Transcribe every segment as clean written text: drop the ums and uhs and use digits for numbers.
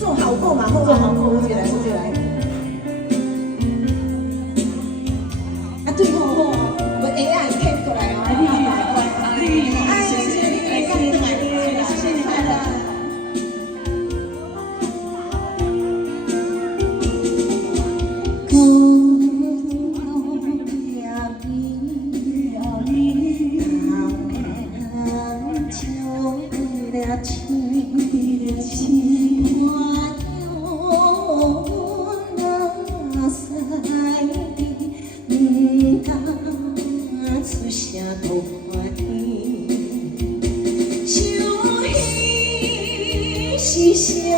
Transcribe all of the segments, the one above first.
做好过嘛，做好过，我起来，我起来。啊，对吼吼，我下啊牵过来哦。哎，谢谢你，感动你，谢谢你快乐。是谁人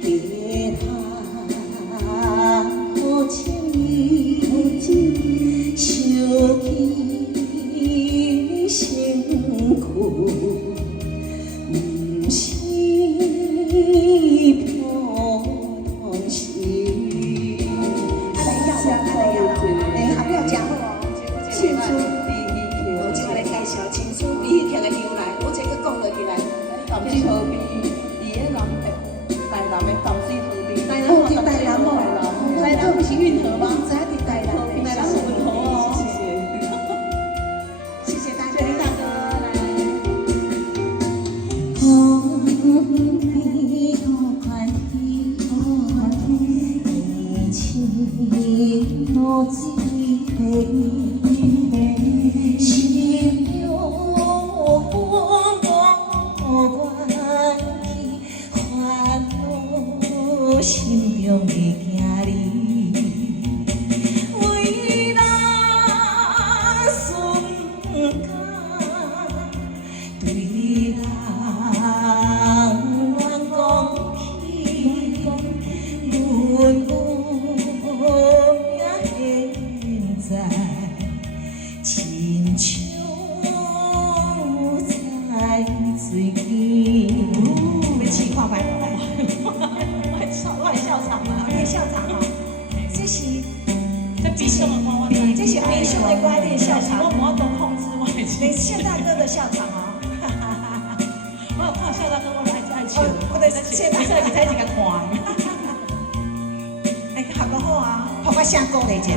给他好情意，想起身躯，不是普通事。哎，还不要讲好哦，青春比戏剧，我今来介绍青春比戏剧的由来，我这个讲落起来。淡水河边，伫个南台南的淡水河边，台南哦，台南不是运河吗？在伫台南，台南运河哦。谢谢大家，大哥来。风比土宽地，一起落水飞。心中的行李，为咱顺家，对人讲起，阮无名现在，亲像在水边。要试看卖无？外校场啊，练校场哦，这是这是这是民雄的乖练校场，我懂控制我已经。谢大哥的校场哦，我有看谢大哥，我爱笑。我的谢大哥比赛一个看。哎，学得好啊，学个啥歌来着？